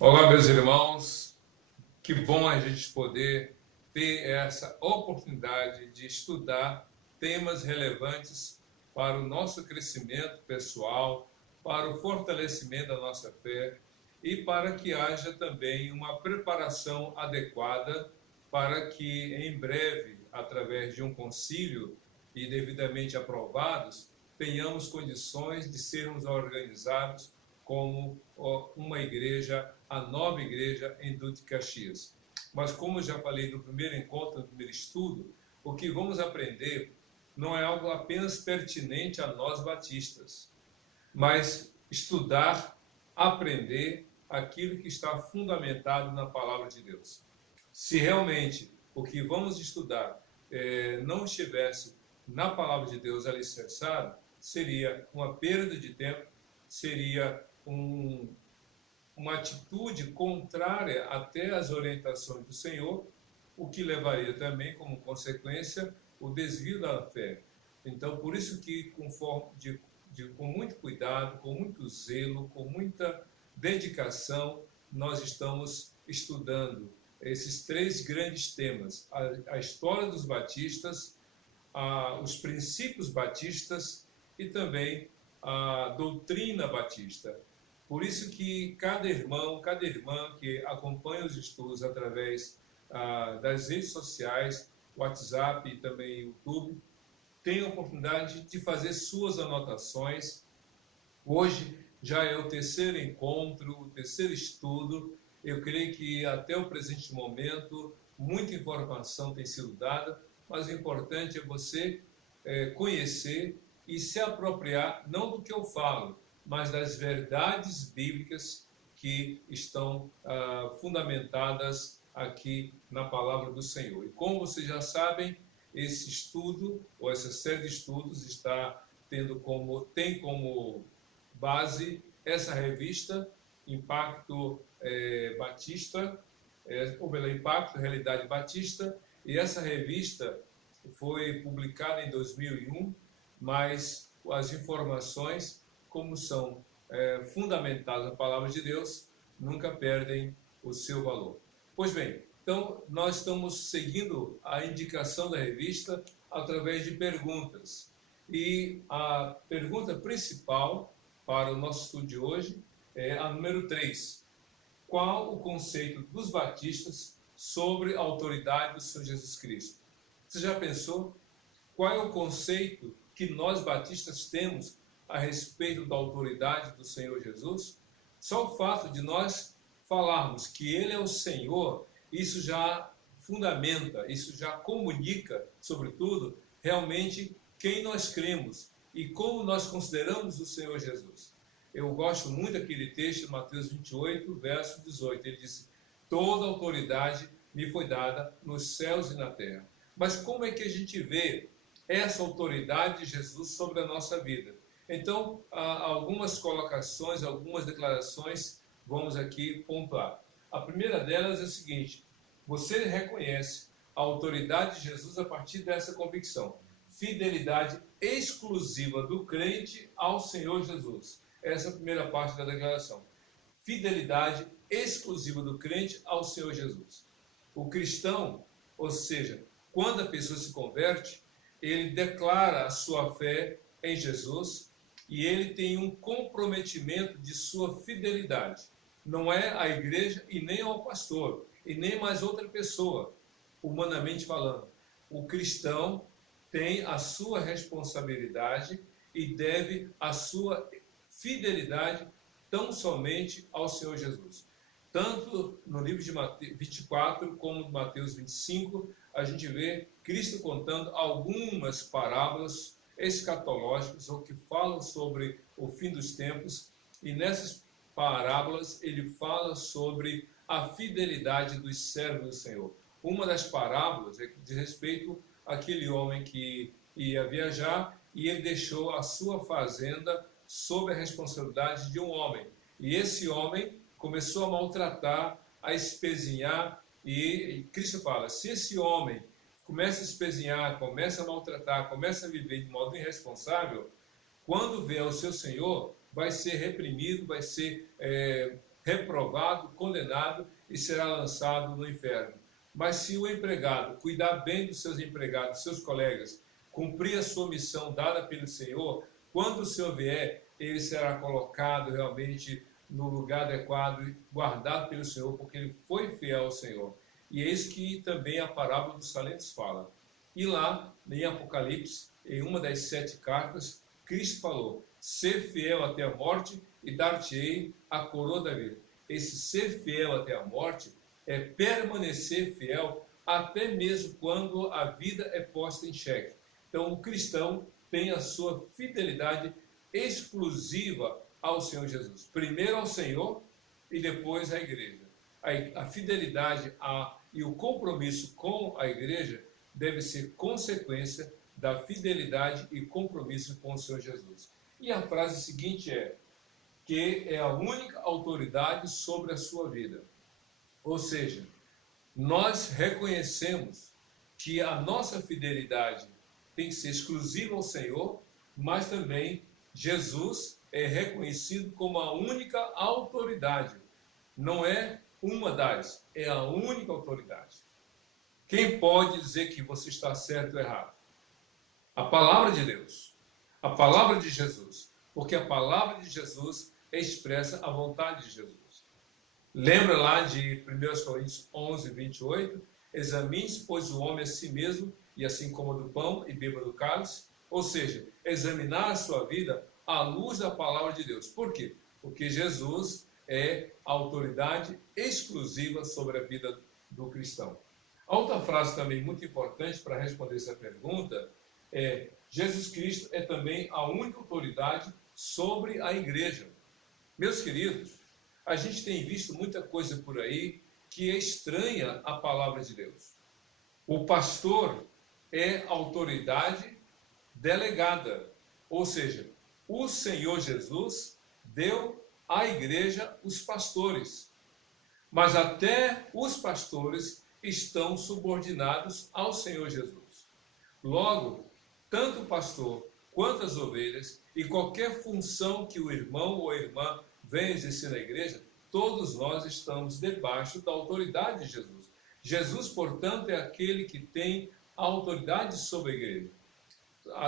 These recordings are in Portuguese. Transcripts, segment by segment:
Olá, meus irmãos, que bom a gente poder ter essa oportunidade de estudar temas relevantes para o nosso crescimento pessoal, para o fortalecimento da nossa fé e para que haja também uma preparação adequada para que em breve, através de um concílio e devidamente aprovados, tenhamos condições de sermos organizados como uma igreja, a nova igreja em Duque de Caxias. Mas como já falei no primeiro encontro, no primeiro estudo, o que vamos aprender não é algo apenas pertinente a nós batistas, mas estudar, aprender aquilo que está fundamentado na palavra de Deus. Se realmente o que vamos estudar não estivesse na palavra de Deus alicerçado, seria uma perda de tempo, seria uma atitude contrária até às orientações do Senhor, o que levaria também como consequência o desvio da fé. Então, por isso que com muito cuidado, com muito zelo, com muita dedicação, nós estamos estudando esses três grandes temas: a história dos batistas, os princípios batistas e também a doutrina batista. Por isso que cada irmão, cada irmã que acompanha os estudos através das redes sociais, WhatsApp e também YouTube, tem a oportunidade de fazer suas anotações. Hoje já é o terceiro encontro, o terceiro estudo. Eu creio que até o presente momento muita informação tem sido dada, mas o importante é você conhecer e se apropriar não do que eu falo, mas das verdades bíblicas que estão fundamentadas aqui na palavra do Senhor. E como vocês já sabem, esse estudo, ou essa série de estudos, tem como base essa revista, Impacto Batista, ou pela Impacto Realidade Batista, e essa revista foi publicada em 2001, mas as informações, como são fundamentadas na palavra de Deus, nunca perdem o seu valor. Pois bem, então nós estamos seguindo a indicação da revista através de perguntas. E a pergunta principal para o nosso estudo de hoje é a número 3. Qual o conceito dos batistas sobre a autoridade do Senhor Jesus Cristo? Você já pensou? Qual é o conceito que nós batistas temos a respeito da autoridade do Senhor Jesus? Só o fato de nós falarmos que Ele é o Senhor, isso já fundamenta, isso já comunica, sobretudo, realmente quem nós cremos e como nós consideramos o Senhor Jesus. Eu gosto muito daquele texto, Mateus 28, verso 18. Ele disse: toda autoridade me foi dada nos céus e na terra. Mas como é que a gente vê essa autoridade de Jesus sobre a nossa vida? Então, algumas colocações, algumas declarações, vamos aqui pontuar. A primeira delas é a seguinte: você reconhece a autoridade de Jesus a partir dessa convicção: fidelidade exclusiva do crente ao Senhor Jesus. Essa é a primeira parte da declaração. Fidelidade exclusiva do crente ao Senhor Jesus. O cristão, ou seja, quando a pessoa se converte, ele declara a sua fé em Jesus e ele tem um comprometimento de sua fidelidade. Não é à igreja e nem ao pastor, e nem mais outra pessoa, humanamente falando. O cristão tem a sua responsabilidade e deve a sua fidelidade tão somente ao Senhor Jesus. Tanto no livro de Mateus 24 como no Mateus 25, a gente vê Cristo contando algumas parábolas escatológicas, ou que falam sobre o fim dos tempos, e nessas parábolas ele fala sobre a fidelidade dos servos do Senhor. Uma das parábolas diz respeito àquele homem que ia viajar e ele deixou a sua fazenda sob a responsabilidade de um homem. E esse homem começou a maltratar, a espezinhar, e Cristo fala: se esse homem começa a espezinhar, começa a maltratar, começa a viver de modo irresponsável, quando vier o seu Senhor, vai ser reprimido, vai ser reprovado, condenado e será lançado no inferno. Mas se o empregado cuidar bem dos seus empregados, dos seus colegas, cumprir a sua missão dada pelo Senhor, quando o Senhor vier, ele será colocado realmente no lugar adequado e guardado pelo Senhor, porque ele foi fiel ao Senhor. E é isso que também a parábola dos talentos fala. E lá, em Apocalipse, em uma das 7 cartas, Cristo falou: ser fiel até a morte e dar-te-ei a coroa da vida. Esse ser fiel até a morte é permanecer fiel até mesmo quando a vida é posta em xeque. Então, o cristão tem a sua fidelidade exclusiva ao Senhor Jesus. Primeiro ao Senhor e depois à igreja. A fidelidade e o compromisso com a igreja deve ser consequência da fidelidade e compromisso com o Senhor Jesus. E a frase seguinte é: que é a única autoridade sobre a sua vida. Ou seja, nós reconhecemos que a nossa fidelidade tem que ser exclusiva ao Senhor, mas também Jesus é reconhecido como a única autoridade. Não é uma das, é a única autoridade. Quem pode dizer que você está certo ou errado? A palavra de Deus, a palavra de Jesus, porque a palavra de Jesus expressa a vontade de Jesus. Lembra lá de 1 Coríntios 11, 28? Examine-se, pois, o homem a si mesmo, e assim coma do pão e beba do cálice. Ou seja, examinar a sua vida à luz da palavra de Deus. Por quê? Porque Jesus é a autoridade exclusiva sobre a vida do cristão. A outra frase também muito importante para responder essa pergunta é: Jesus Cristo é também a única autoridade sobre a igreja. Meus queridos, a gente tem visto muita coisa por aí que é estranha à palavra de Deus. O pastor é autoridade delegada, ou seja, o Senhor Jesus deu à igreja os pastores, mas até os pastores estão subordinados ao Senhor Jesus. Logo, tanto o pastor quanto as ovelhas e qualquer função que o irmão ou a irmã venha exercer na igreja, todos nós estamos debaixo da autoridade de Jesus. Jesus, portanto, é aquele que tem a autoridade sobre a igreja.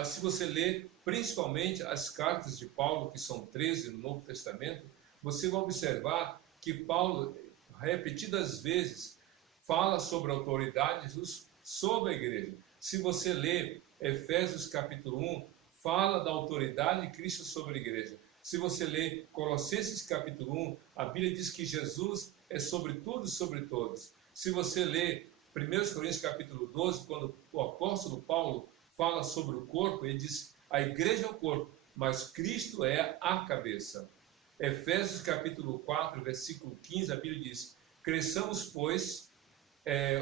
Se você ler principalmente as cartas de Paulo, que são 13 no Novo Testamento, você vai observar que Paulo, repetidas vezes, fala sobre a autoridade de Jesus sobre a igreja. Se você ler Efésios capítulo 1, fala da autoridade de Cristo sobre a igreja. Se você ler Colossenses capítulo 1, a Bíblia diz que Jesus é sobre tudo e sobre todos. Se você ler 1 Coríntios capítulo 12, quando o apóstolo Paulo fala sobre o corpo, ele diz: a igreja é o corpo, mas Cristo é a cabeça. Efésios capítulo 4, versículo 15, a Bíblia diz: cresçamos, pois,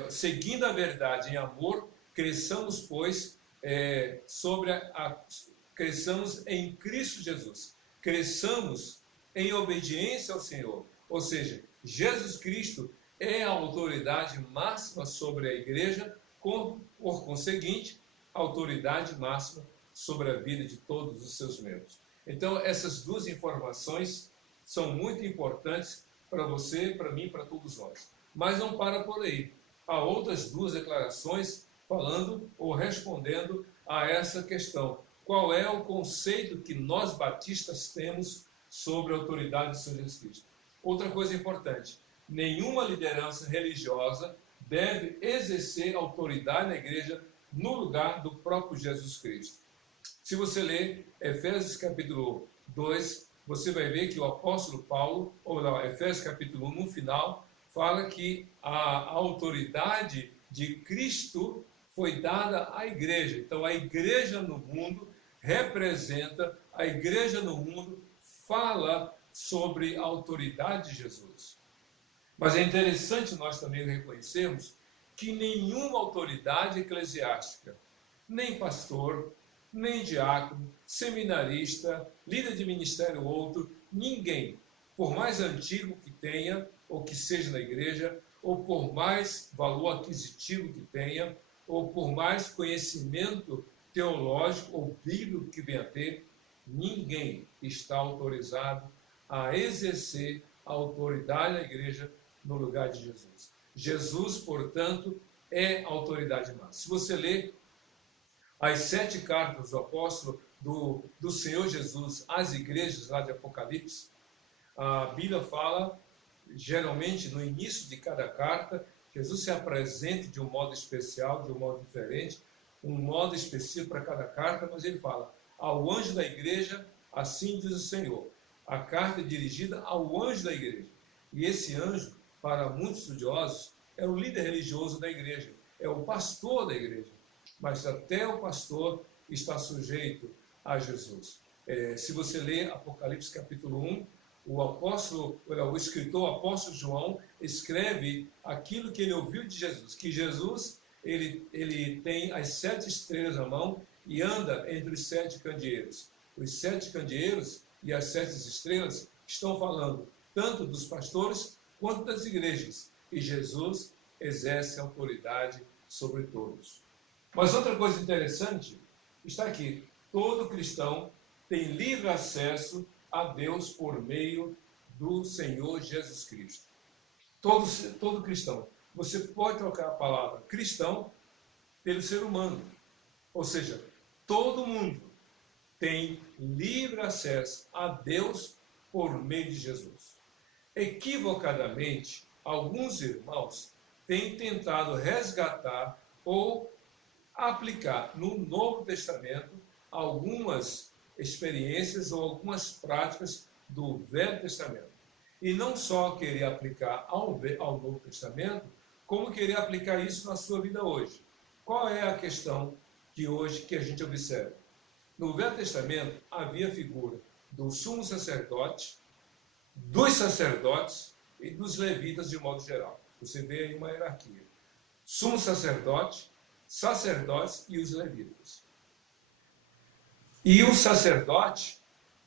seguindo a verdade em amor, cresçamos, pois, cresçamos em Cristo Jesus. Cresçamos em obediência ao Senhor. Ou seja, Jesus Cristo é a autoridade máxima sobre a igreja, por conseguinte, a autoridade máxima sobre a vida de todos os seus membros. Então, essas duas informações são muito importantes para você, para mim, para todos nós. Mas não para por aí. Há outras duas declarações falando ou respondendo a essa questão. Qual é o conceito que nós batistas temos sobre a autoridade do Senhor Jesus Cristo? Outra coisa importante: nenhuma liderança religiosa deve exercer autoridade na igreja no lugar do próprio Jesus Cristo. Se você ler Efésios capítulo 2, você vai ver que o apóstolo Paulo, ou não, Efésios capítulo 1, no final, fala que a autoridade de Cristo foi dada à igreja. Então, a igreja no mundo representa, a igreja no mundo fala sobre a autoridade de Jesus. Mas é interessante nós também reconhecermos que nenhuma autoridade eclesiástica, nem pastor, nem diácono, seminarista, líder de ministério ou outro, ninguém, por mais antigo que tenha, ou que seja na igreja, ou por mais valor aquisitivo que tenha, ou por mais conhecimento teológico ou bíblico que venha a ter, ninguém está autorizado a exercer a autoridade da igreja no lugar de Jesus. Jesus, portanto, é a autoridade máxima. Se você ler as 7 cartas do apóstolo, do Senhor Jesus às igrejas lá de Apocalipse, a Bíblia fala, geralmente no início de cada carta, Jesus se apresenta de um modo especial, de um modo diferente, um modo específico para cada carta, mas ele fala: ao anjo da igreja, assim diz o Senhor. A carta é dirigida ao anjo da igreja. E esse anjo, para muitos estudiosos, é o líder religioso da igreja, é o pastor da igreja. Mas até o pastor está sujeito a Jesus. Se você ler Apocalipse capítulo 1, o escritor apóstolo João escreve aquilo que ele ouviu de Jesus, que Jesus ele tem as 7 estrelas na mão e anda entre os 7 candeeiros. Os 7 candeeiros e as 7 estrelas estão falando tanto dos pastores quanto das igrejas. E Jesus exerce autoridade sobre todos. Mas outra coisa interessante está aqui. Todo cristão tem livre acesso a Deus por meio do Senhor Jesus Cristo. Todo cristão. Você pode trocar a palavra cristão pelo ser humano. Ou seja, todo mundo tem livre acesso a Deus por meio de Jesus. Equivocadamente, alguns irmãos têm tentado resgatar ou aplicar no Novo Testamento algumas experiências ou algumas práticas do Velho Testamento. E não só querer aplicar ao Novo Testamento, como querer aplicar isso na sua vida hoje. Qual é a questão de hoje que a gente observa? No Velho Testamento havia a figura do sumo sacerdote, dos sacerdotes e dos levitas de modo geral. Você vê aí uma hierarquia. Sumo sacerdote, sacerdotes e os levitas. E o sacerdote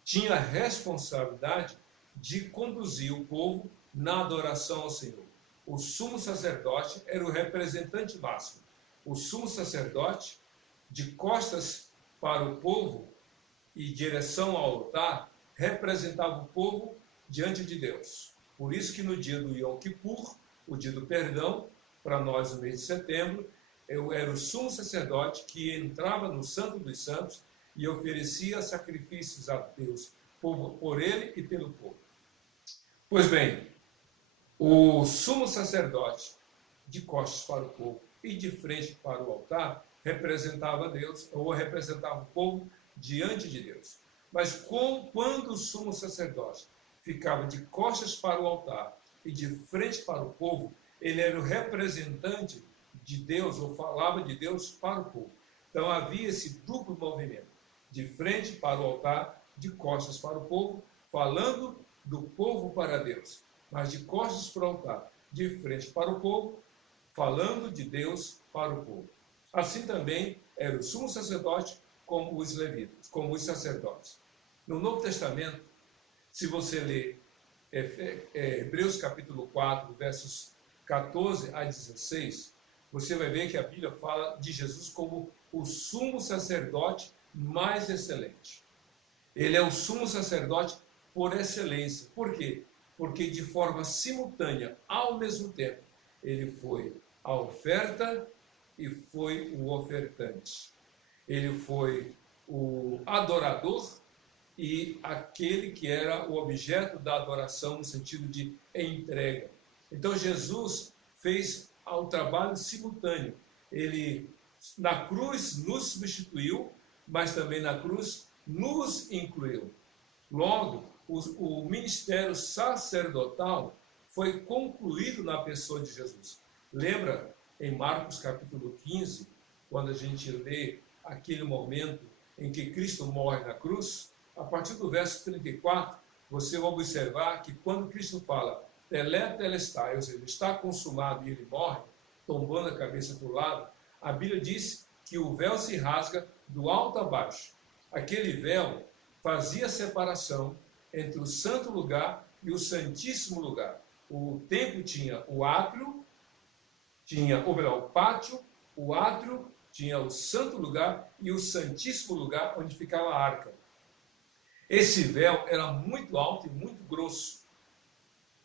tinha a responsabilidade de conduzir o povo na adoração ao Senhor. O sumo sacerdote era o representante máximo. O sumo sacerdote, de costas para o povo e direção ao altar, representava o povo diante de Deus. Por isso que no dia do Yom Kippur, o dia do perdão, para nós no mês de setembro, eu era o sumo sacerdote que entrava no Santo dos Santos e oferecia sacrifícios a Deus por ele e pelo povo. Pois bem, o sumo sacerdote, de costas para o povo e de frente para o altar, representava Deus, ou representava o povo diante de Deus. Mas quando o sumo sacerdote ficava de costas para o altar e de frente para o povo, ele era o representante de Deus, ou falava de Deus para o povo. Então havia esse duplo movimento, de frente para o altar, de costas para o povo, falando do povo para Deus, mas de costas para o altar, de frente para o povo, falando de Deus para o povo. Assim também era o sumo sacerdote como os levitas, como os sacerdotes. No Novo Testamento, se você ler Hebreus capítulo 4, versos 14 a 16, você vai ver que a Bíblia fala de Jesus como o sumo sacerdote mais excelente. Ele é o sumo sacerdote por excelência. Por quê? Porque de forma simultânea, ao mesmo tempo, ele foi a oferta e foi o ofertante. Ele foi o adorador e aquele que era o objeto da adoração no sentido de entrega. Então Jesus fez o trabalho simultâneo. Ele na cruz nos substituiu, mas também na cruz nos incluiu. Logo, o ministério sacerdotal foi concluído na pessoa de Jesus. Lembra em Marcos capítulo 15, quando a gente lê aquele momento em que Cristo morre na cruz? A partir do verso 34, você vai observar que quando Cristo fala tetelestai, ou seja, está consumado, e ele morre, tombando a cabeça para o lado, a Bíblia diz que o véu se rasga do alto a baixo. Aquele véu fazia separação entre o santo lugar e o santíssimo lugar. O templo tinha o átrio, o pátio, o átrio, tinha o santo lugar e o santíssimo lugar onde ficava a arca. Esse véu era muito alto e muito grosso.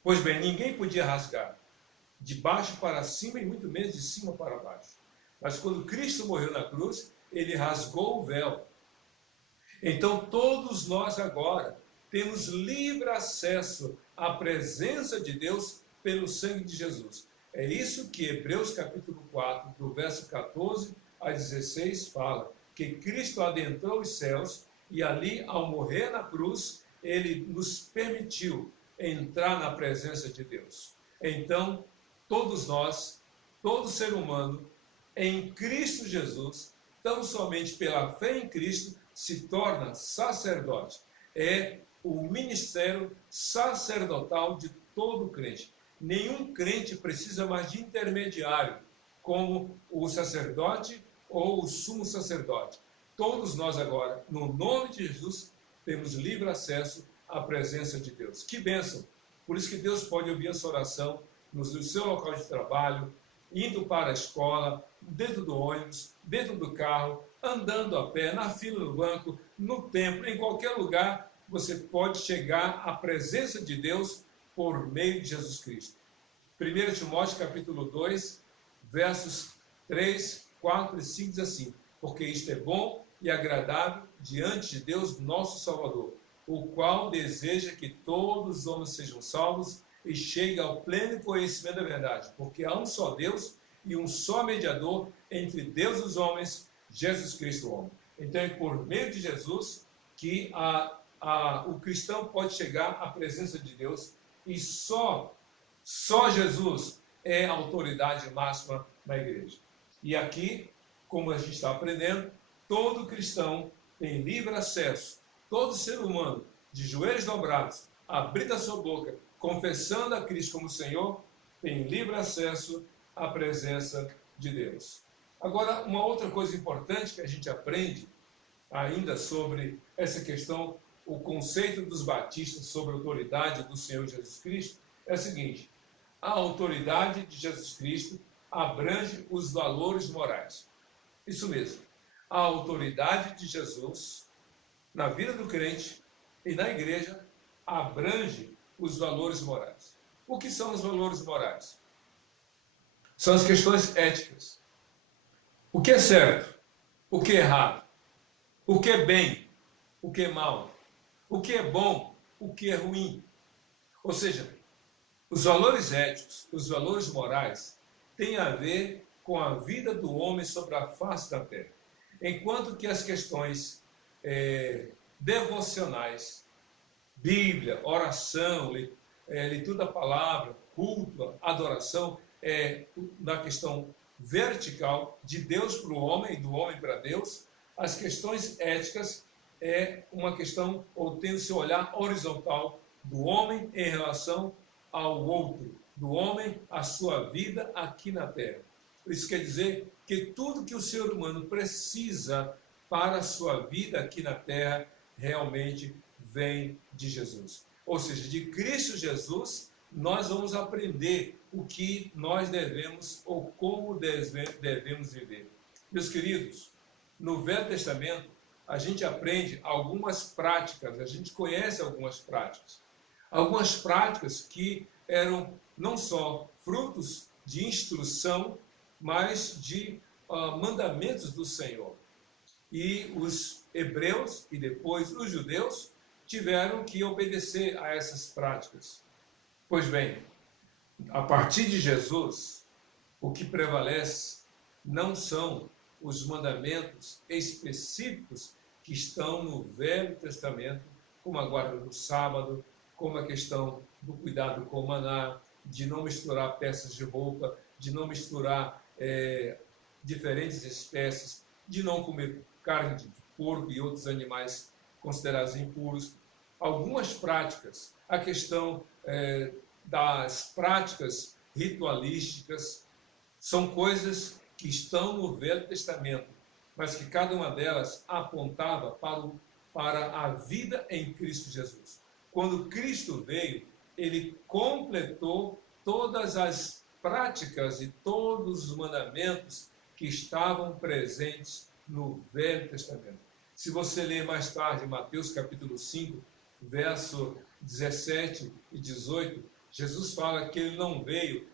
Pois bem, ninguém podia rasgar de baixo para cima e muito menos de cima para baixo. Mas quando Cristo morreu na cruz, ele rasgou o véu. Então todos nós agora temos livre acesso à presença de Deus pelo sangue de Jesus. É isso que Hebreus capítulo 4, do verso 14 a 16 fala, que Cristo adentrou os céus e ali, ao morrer na cruz, ele nos permitiu entrar na presença de Deus. Então, todos nós, todo ser humano, em Cristo Jesus, tão somente pela fé em Cristo, se torna sacerdote. É o ministério sacerdotal de todo crente. Nenhum crente precisa mais de intermediário, como o sacerdote ou o sumo sacerdote. Todos nós agora, no nome de Jesus, temos livre acesso à presença de Deus. Que bênção! Por isso que Deus pode ouvir a sua oração no seu local de trabalho, indo para a escola, dentro do ônibus, dentro do carro, andando a pé, na fila do banco, no templo, em qualquer lugar, você pode chegar à presença de Deus por meio de Jesus Cristo. 1 Timóteo capítulo 2, versos 3, 4 e 5 diz assim: porque isto é bom e agradável diante de Deus nosso Salvador, o qual deseja que todos os homens sejam salvos e cheguem ao pleno conhecimento da verdade, porque há um só Deus e um só mediador entre Deus e os homens, Jesus Cristo o homem. Então é por meio de Jesus que o cristão pode chegar à presença de Deus, e só Jesus é a autoridade máxima na igreja. E aqui, como a gente está aprendendo, todo cristão tem livre acesso, todo ser humano, de joelhos dobrados, abrindo a sua boca, confessando a Cristo como Senhor, tem livre acesso à presença de Deus. Agora, uma outra coisa importante que a gente aprende ainda sobre essa questão, o conceito dos batistas sobre a autoridade do Senhor Jesus Cristo, é o seguinte: a autoridade de Jesus Cristo abrange os valores morais. Isso mesmo. A autoridade de Jesus na vida do crente e na igreja abrange os valores morais. O que são os valores morais? São as questões éticas. O que é certo? O que é errado? O que é bem? O que é mal? O que é bom? O que é ruim? Ou seja, os valores éticos, os valores morais, têm a ver com a vida do homem sobre a face da terra. Enquanto que as questões devocionais, Bíblia, oração, leitura da palavra, culto, adoração, da questão vertical, de Deus para o homem e do homem para Deus. As questões éticas é uma questão, ou tem o seu olhar horizontal, do homem em relação ao outro, do homem à sua vida aqui na terra. Isso quer dizer que tudo que o ser humano precisa para a sua vida aqui na terra realmente vem de Jesus. Ou seja, de Cristo Jesus, nós vamos aprender o que nós devemos ou como devemos viver. Meus queridos, no Velho Testamento, a gente aprende algumas práticas, a gente conhece algumas práticas. Algumas práticas que eram não só frutos de instrução, mas de mandamentos do Senhor. E os hebreus e depois os judeus tiveram que obedecer a essas práticas. Pois bem, a partir de Jesus, o que prevalece não são os mandamentos específicos que estão no Velho Testamento, como a guarda do sábado, como a questão do cuidado com o maná, de não misturar peças de roupa, de não misturar diferentes espécies, de não comer carne de porco e outros animais considerados impuros. Algumas práticas, a questão das práticas ritualísticas, são coisas que estão no Velho Testamento, mas que cada uma delas apontava para a vida em Cristo Jesus. Quando Cristo veio, ele completou todas as práticas e todos os mandamentos que estavam presentes no Velho Testamento. Se você ler mais tarde Mateus capítulo 5, verso 17 e 18, Jesus fala que ele não veio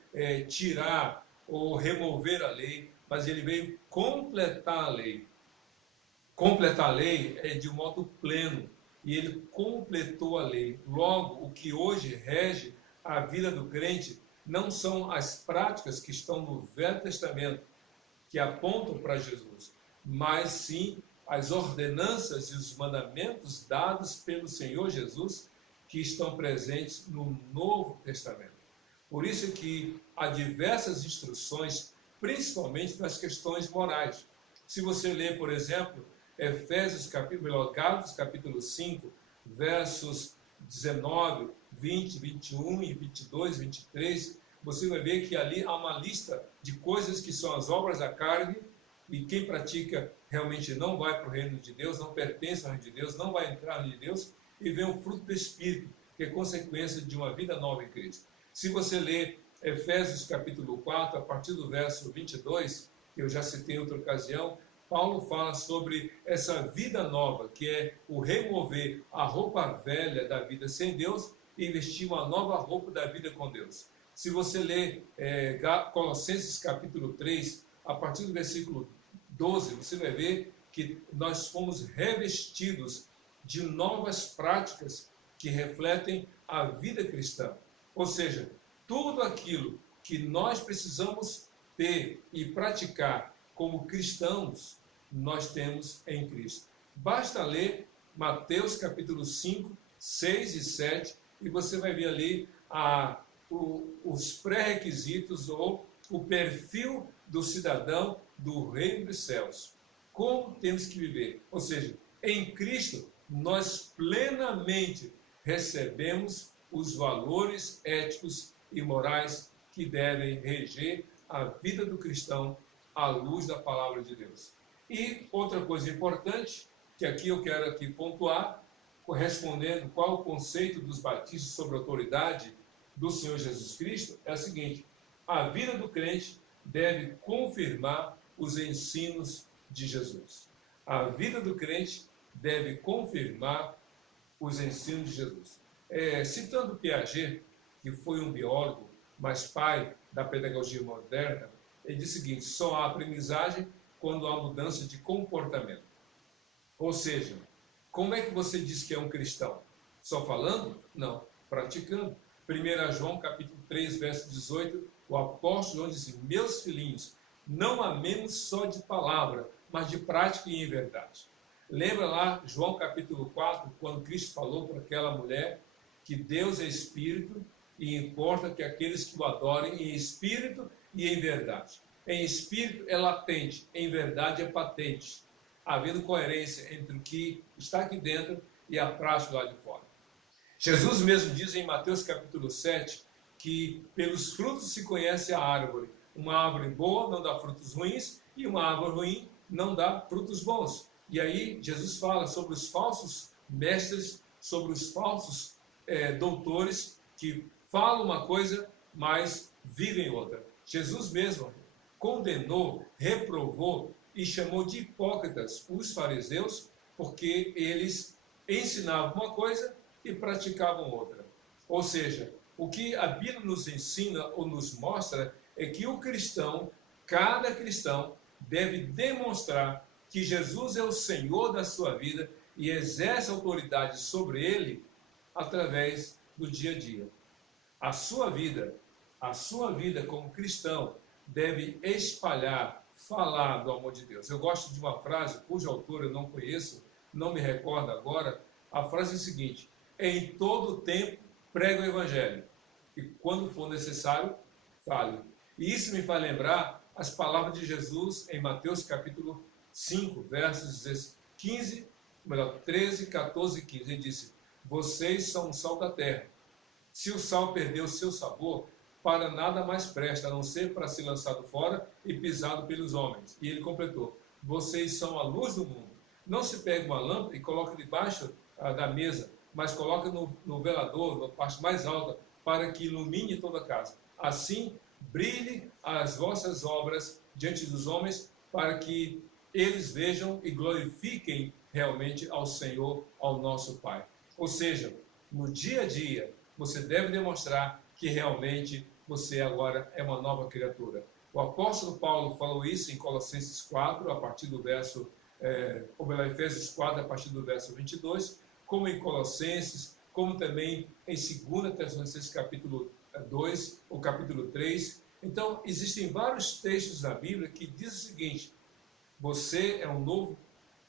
tirar ou remover a lei, mas ele veio completar a lei. Completar a lei é de um modo pleno, e ele completou a lei. Logo, o que hoje rege a vida do crente não são as práticas que estão no Velho Testamento, que apontam para Jesus, mas sim as ordenanças e os mandamentos dados pelo Senhor Jesus, que estão presentes no Novo Testamento. Por isso que há diversas instruções, principalmente nas questões morais. Se você ler, por exemplo, Gálatas capítulo 5, versos 19, 20, 21 e 22, 23, você vai ver que ali há uma lista de coisas que são as obras da carne, e quem pratica realmente não vai para o reino de Deus, não pertence ao reino de Deus, não vai entrar no reino de Deus, e vem o fruto do Espírito, que é consequência de uma vida nova em Cristo. Se você ler Efésios capítulo 4, a partir do verso 22, que eu já citei em outra ocasião, Paulo fala sobre essa vida nova, que é o remover a roupa velha da vida sem Deus e vestir uma nova roupa da vida com Deus. Se você ler Colossenses capítulo 3, a partir do versículo 12, você vai ver que nós fomos revestidos de novas práticas que refletem a vida cristã. Ou seja, tudo aquilo que nós precisamos ter e praticar como cristãos, nós temos em Cristo. Basta ler Mateus capítulo 5, 6 e 7, e você vai ver ali os pré-requisitos ou o perfil do cidadão do reino dos céus. Como temos que viver? Ou seja, em Cristo, nós plenamente recebemos os valores éticos e morais que devem reger a vida do cristão à luz da palavra de Deus. E outra coisa importante, que aqui eu quero pontuar, correspondendo qual o conceito dos batistas sobre a autoridade do Senhor Jesus Cristo, é o seguinte: a vida do crente deve confirmar os ensinos de Jesus. A vida do crente deve confirmar os ensinos de Jesus. Citando Piaget, que foi um biólogo, mas pai da pedagogia moderna, ele diz o seguinte: só há aprendizagem quando há mudança de comportamento. Ou seja, como é que você diz que é um cristão? Só falando? Não, praticando. 1 João capítulo 3, verso 18, o apóstolo João diz: meus filhinhos, não amemos só de palavra, mas de prática e em verdade. Lembra lá João capítulo 4, quando Cristo falou para aquela mulher que Deus é espírito e importa que aqueles que o adorem em espírito e em verdade. Em espírito é latente, em verdade é patente, havendo coerência entre o que está aqui dentro e a prática lá de fora. Jesus mesmo diz em Mateus capítulo 7 que pelos frutos se conhece a árvore. Uma árvore boa não dá frutos ruins e uma árvore ruim não dá frutos bons. E aí Jesus fala sobre os falsos mestres, sobre os falsos doutores que falam uma coisa, mas vivem outra. Jesus mesmo condenou, reprovou e chamou de hipócritas os fariseus, porque eles ensinavam uma coisa e praticavam outra. Ou seja, o que a Bíblia nos ensina ou nos mostra é que o cristão, cada cristão, deve demonstrar que Jesus é o Senhor da sua vida e exerce autoridade sobre ele através do dia a dia. A sua vida como cristão deve espalhar, falar do amor de Deus. Eu gosto de uma frase cujo autor eu não conheço, não me recordo agora. A frase é a seguinte: em todo tempo prega o evangelho e quando for necessário, fale. E isso me faz lembrar as palavras de Jesus em Mateus capítulo 5, versos 13, 14 e 15. Ele disse: vocês são o sal da terra. Se o sal perder o seu sabor, para nada mais presta, a não ser para ser lançado fora e pisado pelos homens. E ele completou: vocês são a luz do mundo. Não se pega uma lâmpada e coloca debaixo da mesa, mas coloca no velador, na parte mais alta, para que ilumine toda a casa. Assim, brilhe as vossas obras diante dos homens, para que eles vejam e glorifiquem realmente ao Senhor, ao nosso Pai. Ou seja, no dia a dia, você deve demonstrar que realmente você agora é uma nova criatura. O apóstolo Paulo falou isso em Colossenses 4, a partir do verso, como em Efésios 4, a partir do verso 22, como em Colossenses, como também em 2 Tessalonicenses capítulo 2, ou capítulo 3. Então, existem vários textos da Bíblia que dizem o seguinte: você é um novo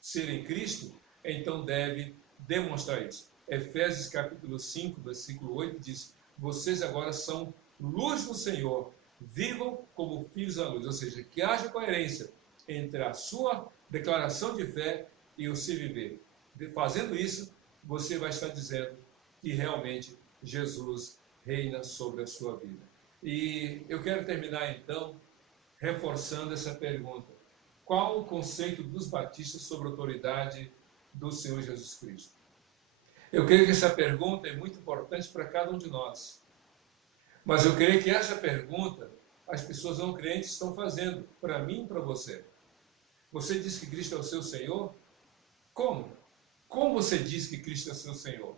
ser em Cristo, então deve demonstrar isso. Efésios capítulo 5, versículo 8 diz: vocês agora são luz do Senhor, vivam como filhos da luz. Ou seja, que haja coerência entre a sua declaração de fé e o se viver. Fazendo isso, você vai estar dizendo que realmente Jesus reina sobre a sua vida. E eu quero terminar então reforçando essa pergunta: qual o conceito dos batistas sobre a autoridade do Senhor Jesus Cristo? Eu creio que essa pergunta é muito importante para cada um de nós. Mas eu creio que essa pergunta as pessoas não crentes estão fazendo, para mim e para você. Você diz que Cristo é o seu Senhor? Como? Como você diz que Cristo é o seu Senhor?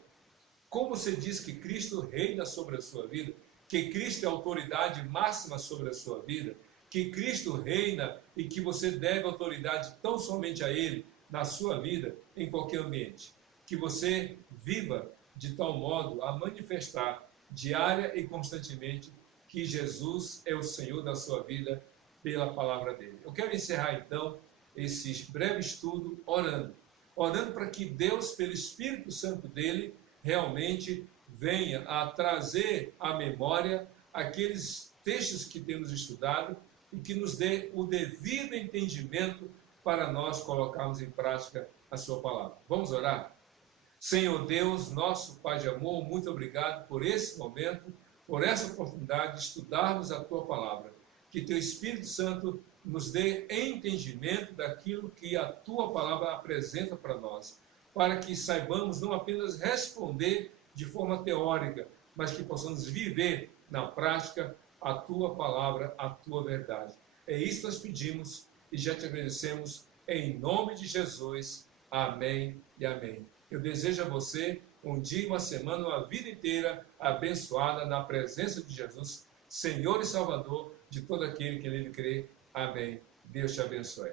Como você diz que Cristo reina sobre a sua vida? Que Cristo é a autoridade máxima sobre a sua vida? Que Cristo reina e que você deve autoridade tão somente a Ele na sua vida, em qualquer ambiente? Que você viva de tal modo a manifestar diária e constantemente que Jesus é o Senhor da sua vida pela palavra dele. Eu quero encerrar então esse breve estudo orando para que Deus, pelo Espírito Santo dele, realmente venha a trazer à memória aqueles textos que temos estudado e que nos dê o devido entendimento para nós colocarmos em prática a sua palavra. Vamos orar? Senhor Deus, nosso Pai de amor, muito obrigado por esse momento, por essa oportunidade de estudarmos a Tua palavra. Que Teu Espírito Santo nos dê entendimento daquilo que a Tua palavra apresenta para nós, para que saibamos não apenas responder de forma teórica, mas que possamos viver na prática a Tua palavra, a Tua verdade. É isso que nós pedimos e já te agradecemos em nome de Jesus. Amém e amém. Eu desejo a você um dia, uma semana, uma vida inteira abençoada na presença de Jesus, Senhor e Salvador de todo aquele que nele crê. Amém. Deus te abençoe.